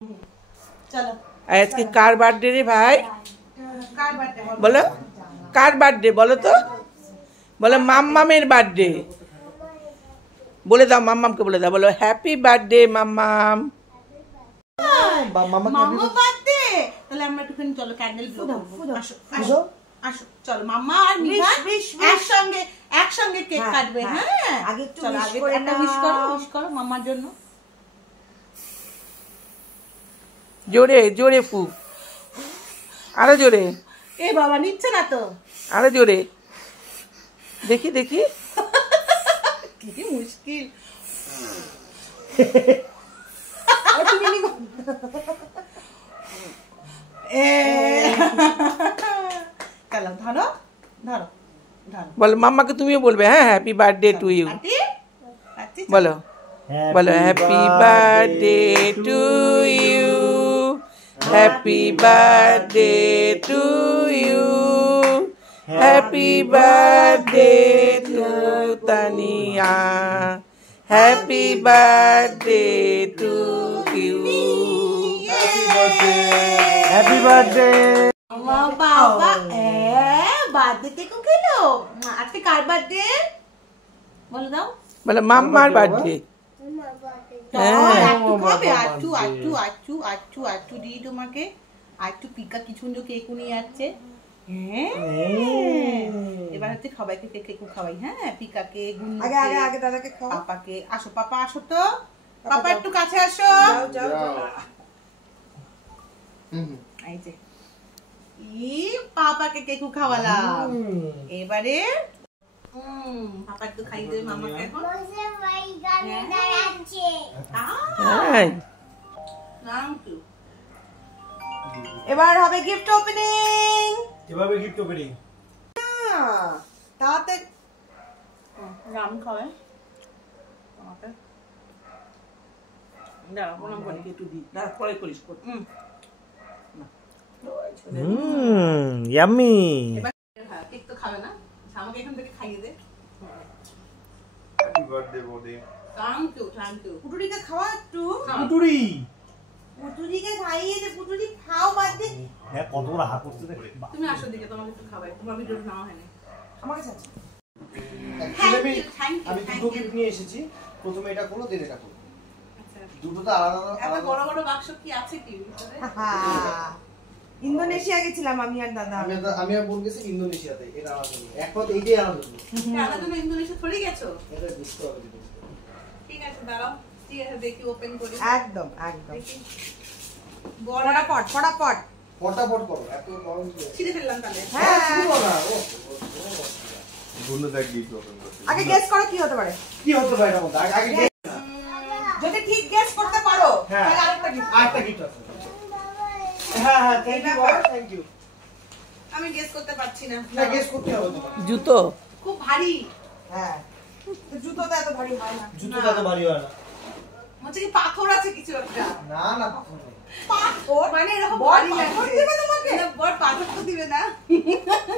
চলো আজকে কার বার্থডে রে ভাই? কার বার্থডে বলো কার বার্থডে বলো তো। বলো মাম্মামের বার্থডে। বলে দাও মাম্মামকে বলে দাও। বলো হ্যাপি বার্থডে মাম্মাম। মাম্মা বার্থডে। তাহলে আমরা একটুখানি চলো ক্যান্ডেল ব্লো করব। আসো আসো আসো চলো মাম্মা আর মিঠা একসঙ্গে কেক কাটবে। হ্যাঁ আগে একটু একটা উইশ করো মাম্মার জন্য। জোরে জোরে ফুক, আরো জোরে। এ বাবা নিচ্ছে না তো, আরো জোরে। দেখি দেখি কি মুশকিল। চলো ধরো ধরো ধরো। বলো মাম্মাকে তুমিও বলবে। হ্যাঁ হ্যাপি বার্থডে টু ইউ বলো। বলো happy birthday to you, happy birthday to you, happy birthday to Tania, happy birthday to you. Happy birthday. বাবা বার্থডে কেক খেলো। আজকে কার বার্থডে বলে দাও। বলো মাম্মার বার্থডে। আটটু দিই তোমাকে। আটটু পিকা কিছু কেক নিয়ে যাচ্ছে। এবার হচ্ছে সবাইকে কেক খাওয়াই। হ্যাঁ পিকাকে, আগে দাদাকে খাওয়া, পাপাকে। আসো পাপা আসো তো, পাপা একটু কাছে আসো। এই যে পাপাকে কেক খাওয়ালাম। এবারে পাপা একটু খাইয়ে দেবে মামাকে। এখন এবার হবে গিফট ওপেনিং। কিভাবে গিফট ওপেনিং? তাতে রাম খাওয়াই আমাকে। দাঁড়া প্রণাম করি একটু দিই। দাঁড়া পরে করিস। ইয়াম্মি। কেক তো খাবে না, আমাকে এখান থেকে খাইয়ে দে। Happy birthday body. Thank you. পুটুরিকে খাওয়া একটু। পুটুরিকে খাইয়ে দে। পুটুরি খাও বার্থডে। হ্যাঁ কত বড় হাত করতে দেখ। তুমি আসো দিকে, তোমাকে একটু খাওয়াই। তোমার ভিডিওটা নাও হয়নি। আমাকে চাচ্ছি। আমি দুটো গিফট নিয়ে এসেছি। প্রথমে এটা করো, দেন এটা করো। আচ্ছা দুটো তো আলাদা এত বড় বড় বাক্স কি আছে কি ভিতরে? ইন্দোনেশিয়া গেছিলাম আমি আর দাদা। আমি আর বোন গেছি ইন্দোনেশিয়াতে। এটা আলাদা নয়, একপথ এইটাই আলাদা নয়। আলাদা তুমি ইন্দোনেশিয়া থরি গেছো? এটা বুঝতে হবে। ঠিক আছে দাঁড়াও, ঠিক আছে দেখি ওপেন করি। একদম ফটাফট করো। এত গরম কি? ছিঁড়ে ফেললাম তাহলে। হ্যাঁ শুনো না। বন্ধু দেখ গিফট ওপেন করতে। আগে গেস করো কি হতে পারে। কি হতে পারে এটা বলতে? আগে যদি ঠিক গেস করতে পারো তাহলে আরেকটা গিফট আছে। হ্যাঁ থ্যাংক ইউ। আমি গেস করতে পারছি না। না গেস করতে হবে তোমার। জুতো খুব ভারী। হ্যাঁ জুতো তো এত ভারী হয় না। জুতো তো ভারী হয় না। হচ্ছে কি পাথর আছে কিছু একটা। না পাথর নেই। পাথর মানে এরকম ভারী পাথর দিবে তোমাকে? না বড় পাথর তো দিবে না।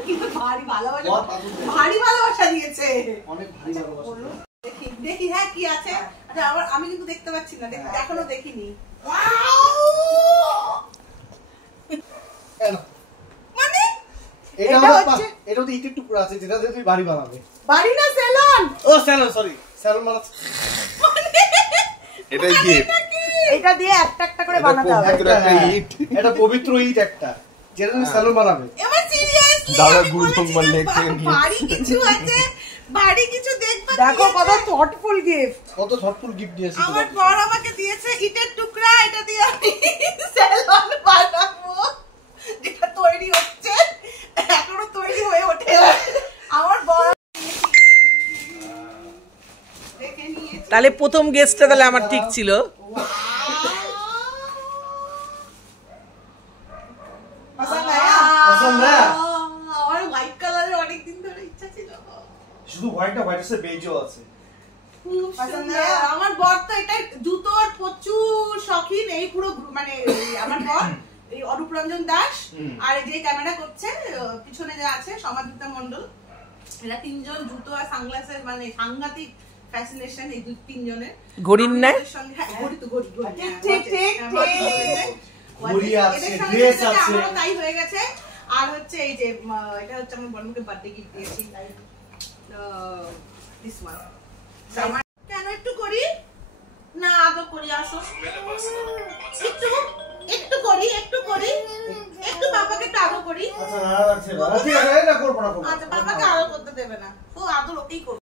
কিন্তু ভারী ভালোবাসা। ভারী ভালোবাসা দিয়েছে। অনেক ভারী ভালোবাসা। দেখি হ্যাঁ কি আছে। আচ্ছা আবার আমি কিন্তু দেখতে পাচ্ছি না, এখনো দেখিনি। মানে এটা তো ইটের টুকরো আছে যেটা দিয়ে তুমি বাড়ি বানাবে। বাড়ি না সেলন। ও সেলন, সরি সেলন মানে এটাই গিফট। এটা দিয়ে একটা করে বানাতে হবে। একটা ইট। এটা পবিত্র ইট একটা যেটা তুমি সেলন বানাবে। এবার সিরিয়াসলি দাদা গুলফং মারলে বাড়ি কিছু আছে, বাড়ি কিছু দেখবা। দেখো কত থটফুল গিফট। কত থটফুল গিফট দিয়েছে আমার বড় আমাকে দিয়েছে ইটের টুকরা। এটা দিয়ে আমি সেলন বানাবো, যেটা তৈরি হচ্ছে, এখনো তৈরি হয়ে ওঠে। আমার বড় দেখে নিয়েছি। তাহলে প্রথম গেস্টটা তাহলে আমার ঠিক ছিল। আমার হোয়াইট কালারের অনেকদিন ধরে ইচ্ছা ছিল। শুধু হোয়াইট না, হোয়াইটের সাথে বেজও আছে। খুব সুন্দর। আমার বর তো এটা জুতোর প্রচুর শখিন। এই পুরো মানে আমার বর এই অরূপ রঞ্জন দাস আর যে ক্যামেরা করছে পিছনে যে আছে সমাদৃতা মণ্ডল, এরা তিনজন জুতো আর সানগ্লাসের মানে সাংঘাতিক ফ্যাসিনেশন এই তিনজনের। ঘড়ির নাই সঙ্গে ঘড়ি তো ঘড়ি ঠিক ঠিক ঠিক মুড়ি আছে, এদের সঙ্গে ড্রেস সাথে আছে। আমারও তাই হয়ে গেছে। আর হচ্ছে এই যে এটা হচ্ছে আমার বন্ধুকে বার্থডে গিফট দিয়েছি দিস ওয়ান। আমার কেন একটু করি না আদর করি আসো একটু একটু করি একটু বাবাকে একটু আদর করি। আচ্ছা না আছে বাবা ঠিক আছে এটা করব না আচ্ছা বাবাকে আদর করতে দেবে না, ও আদর ওকেই করবে।